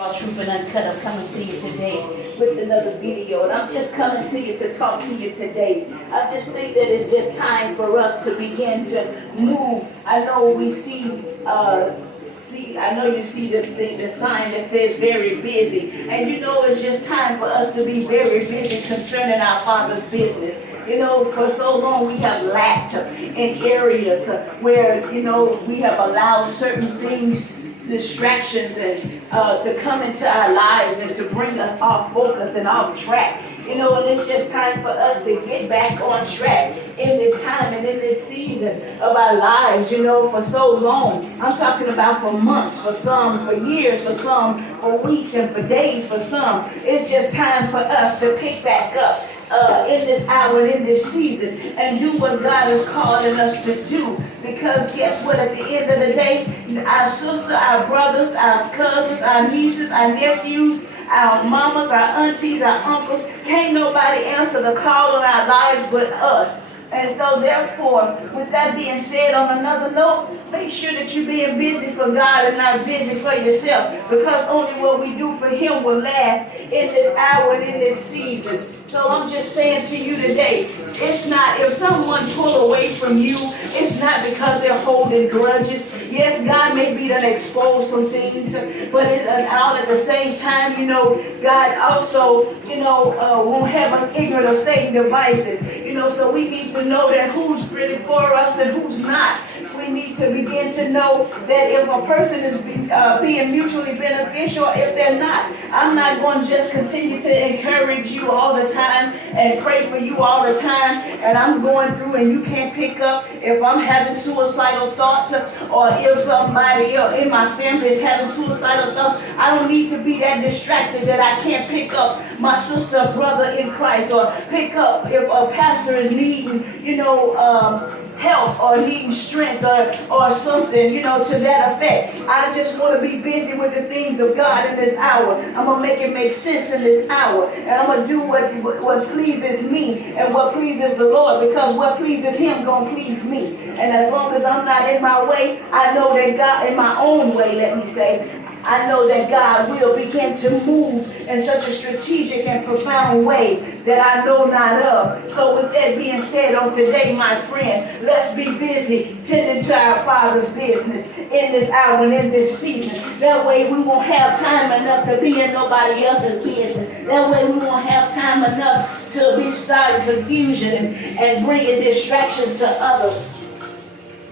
Truth and Uncut. I'm coming to you today with another video, and I'm just coming to you to talk to you today. I just think that it's just time for us to begin to move. I know we I know you see the sign that says very busy, and you know it's just time for us to be very busy concerning our Father's business. You know, for so long we have lacked in areas where, we have allowed certain things, distractions, and to come into our lives and to bring us off focus and off track. And it's just time for us to get back on track in this time and in this season of our lives, for so long. I'm talking about for months, for some, for years, for some, for weeks, and for days, for some. It's just time for us to pick back up in this hour and in this season and do what God is calling us to do. Because guess what? At the end of the day, our sister, our brothers, our cousins, our nieces, our nephews, our mamas, our aunties, our uncles, can't nobody answer the call on our lives but us. And so therefore, with that being said, on another note, make sure that you're being busy for God and not busy for yourself. Because only what we do for Him will last in this hour and in this season. So I'm just saying to you today, it's not, if someone pull away from you, it's not because they're holding grudges. Yes, God may be done expose some things, but all at the same time, God also, won't have us ignorant of Satan's devices. So we need to know that who's really for us and who's not. We need to begin to know that if a person is being mutually beneficial, if they're not, I'm not going to just continue to encourage you all the time and pray for you all the time, and I'm going through and you can't pick up if I'm having suicidal thoughts, or if somebody else in my family is having suicidal thoughts. I don't need to be that distracted that I can't pick up my sister, brother in Christ, or pick up if a pastor is needing, help or needing strength or something, to that effect. I just want to be busy with the things of God in this hour. I'm going to make it make sense in this hour. And I'm going to do what pleases me and what pleases the Lord, because what pleases Him going to please me. And as long as I'm not in my way, I know that God, in my own way, let me say, I know that God will begin to move in such a strategic and profound way that I know not of. So with that being said on today, my friend, let's be busy tending to our Father's business in this hour and in this season. That way we won't have time enough to be in nobody else's business. That way we won't have time enough to be starting confusion and bringing distraction to others,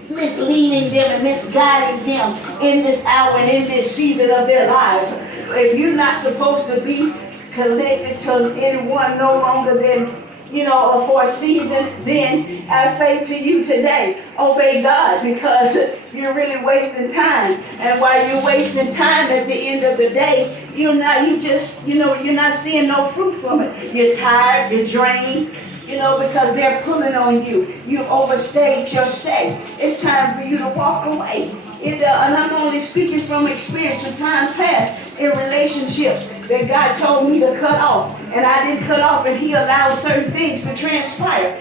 misleading them and misguiding them in this hour and in this season of their lives. If you're not supposed to be connected to anyone no longer than, or for a season, then I say to you today, obey God, because you're really wasting time. And while you're wasting time, at the end of the day, you're not seeing no fruit from it. You're tired, you're drained, because they're pulling on you. You overstayed your stay. It's time for you to walk away. And I'm only speaking from experience from times past in relationships that God told me to cut off. And I didn't cut off, and He allowed certain things to transpire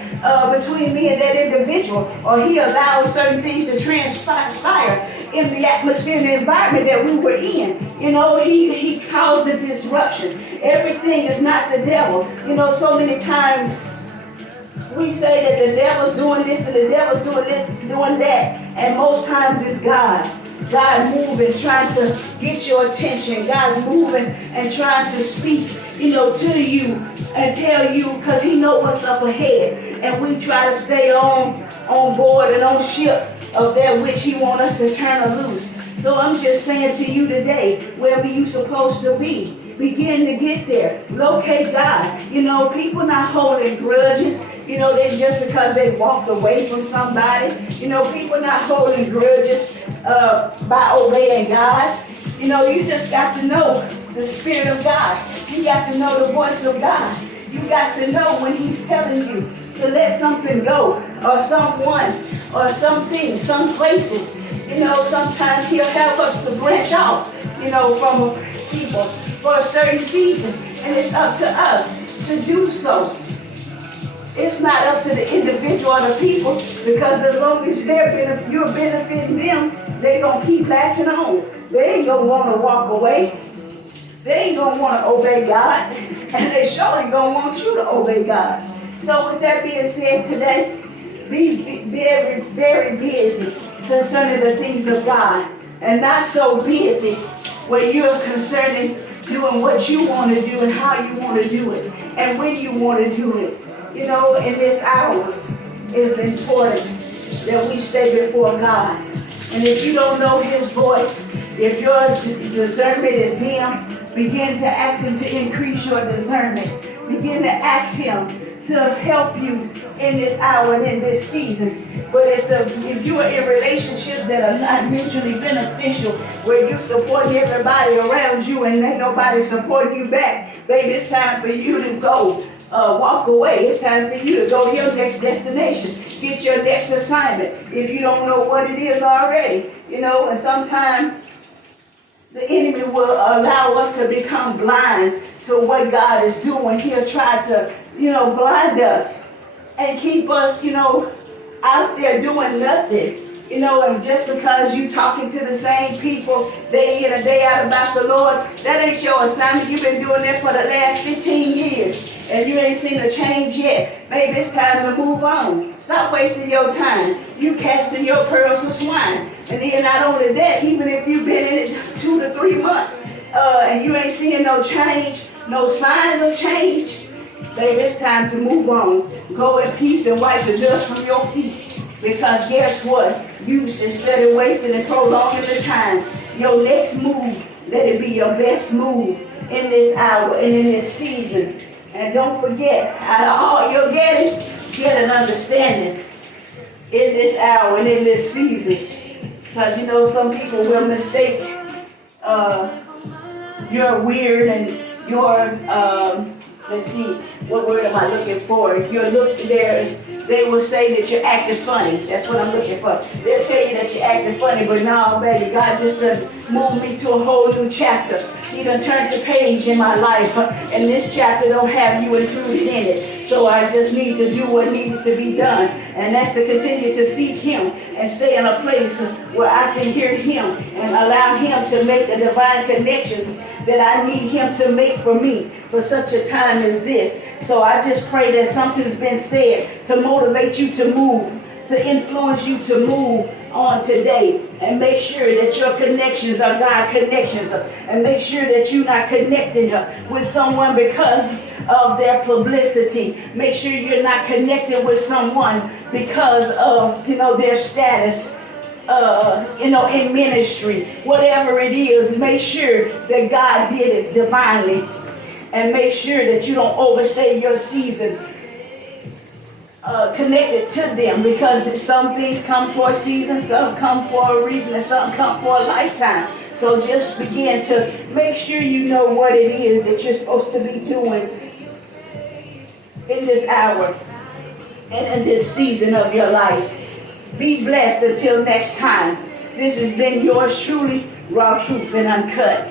between me and that individual. Or He allowed certain things to transpire in the atmosphere and the environment that we were in. He caused the disruption. Everything is not the devil. So many times we say that the devil's doing this and the devil's doing this, doing that. And most times it's God. God moving, trying to get your attention. God's moving and trying to speak, to you and tell you, because He knows what's up ahead. And we try to stay on board and on ship of that which He wants us to turn loose. So I'm just saying to you today, wherever you're supposed to be, begin to get there. Locate God. People not holding grudges. They just because they walked away from somebody. People not holding grudges by obeying God. You just got to know the Spirit of God. You got to know the voice of God. You got to know when He's telling you to let something go, or someone, or something, some places. Sometimes He'll help us to branch off, from people for a certain season. And it's up to us to do so. It's not up to the individual or the people, because as long as you're benefiting them, they're going to keep latching on. They ain't going to want to walk away. They ain't gonna want to obey God, and they surely gonna want you to obey God. So with that being said today, be very, very busy concerning the things of God, and not so busy where you're concerning doing what you want to do and how you want to do it and when you want to do it. You know, in this hour, it's important that we stay before God. And if you don't know his voice, if your discernment is dim, begin to ask him to increase your discernment. Begin to ask him to help you in this hour and in this season. But if you are in relationships that are not mutually beneficial, where you support everybody around you and ain't nobody supporting you back, baby, it's time for you to go. Walk away. It's time for you to go to your next destination. Get your next assignment if you don't know what it is already. You know, and sometimes the enemy will allow us to become blind to what God is doing. He'll try to, blind us and keep us, out there doing nothing. And just because you talking to the same people day in and day out about the Lord, that ain't your assignment. You've been doing that for the last 15 years. And you ain't seen a change yet. Maybe it's time to move on. Stop wasting your time. You casting your pearls to swine. And then not only that, even if you've been in it 2 to 3 months, and you ain't seeing no change, no signs of change, baby, it's time to move on. Go in peace and wipe the dust from your feet. Because guess what? You instead of wasting and prolonging the time, your next move, let it be your best move in this hour and in this season. And don't forget, out of all you're getting, get an understanding in this hour and in this season. Because, some people will mistake you're weird and you're, let's see, what word am I looking for? If you're looking there, they will say that you're acting funny. That's what I'm looking for. They'll tell you that you're acting funny, but no, baby, God just done moved me to a whole new chapter. He done turned the page in my life, and this chapter don't have you included in it. So I just need to do what needs to be done, and that's to continue to seek him and stay in a place where I can hear him and allow him to make the divine connections that I need him to make for me for such a time as this. So I just pray that something's been said to motivate you to move, to influence you to move on today, and make sure that your connections are God connections, and make sure that you're not connecting with someone because of their publicity. Make sure you're not connected with someone because of their status in ministry. Whatever it is, make sure that God did it divinely, and make sure that you don't overstay your season connected to them, because some things come for a season, some come for a reason, and some come for a lifetime. So just begin to make sure you know what it is that you're supposed to be doing in this hour and in this season of your life. Be blessed until next time. This has been yours truly, Raw Truth and Uncut.